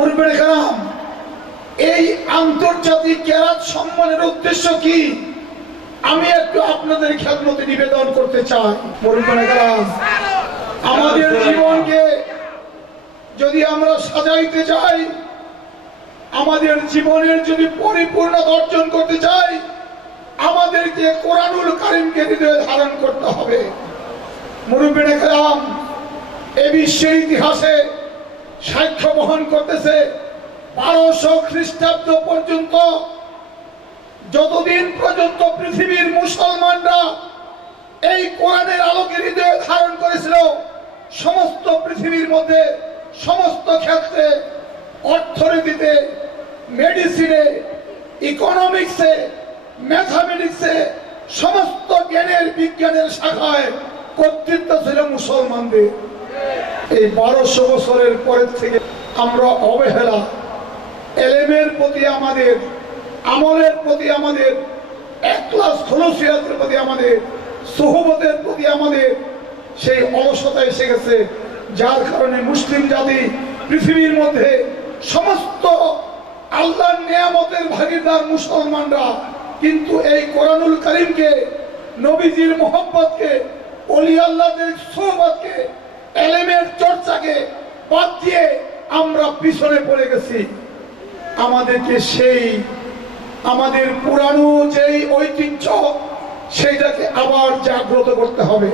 মুরব্বিয়ে কেরাম, এই আন্তর্জাতিক কেরাত সম্মানের উদ্দেশ্য কি আমি একটু আপনাদের খেদমতে নিবেদন করতে চাই। মুরব্বিয়ে কেরাম, আমাদের জীবনকে যদি আমরা সাজাইতে চাই, আমাদের জীবনের যদি পরিপূর্ণতা অর্জন করতে চাই, আমাদেরকে কোরআনুল কারীমকে হৃদয়ে ধারণ করতে হবে। মুরব্বিয়ে কেরাম, এ বিশ্বের ইতিহাসে সাক্ষ্য বহন করতেছে 1200 খ্রিস্টাব্দ পর্যন্ত, যতদিন পর্যন্ত পৃথিবীর মুসলমানরা এই কোরআনের আলোকে হৃদয়ে ধারণ করেছিল, সমস্ত পৃথিবীর মধ্যে সমস্ত ক্ষেত্রে, অর্থনীতিতে, মেডিসিনে, ইকোনমিক্সে, ম্যাথামেটিক্সে, সমস্ত জ্ঞানের বিজ্ঞানের শাখায় কর্তৃত্ব ছিল মুসলমানদের। এই 1200 বছরের পরের থেকে আমরা অবহেলা, এলেমের প্রতি আমাদের, আমলের প্রতি আমাদের, একলাস খলুসিয়াতের প্রতি আমাদের, সুহবতের প্রতি আমাদের সেই অলসতা এসে গেছে, যার কারণে মুসলিম জাতি পৃথিবীর মধ্যে সমস্ত আল্লাহর নিয়ামতের ভাগীদার মুসলমানরা, কিন্তু এই কোরআনুল কারীমকে, নবীজির মোহাব্বতকে, ওলি আল্লাহদের সুহবতকে, এলেমের চর্চাকে বাদ দিয়ে আমরা পিছনে পড়ে গেছি। আমাদেরকে সেই আমাদের পুরানো যেই ঐতিহ্য, সেইটাকে আবার জাগ্রত করতে হবে।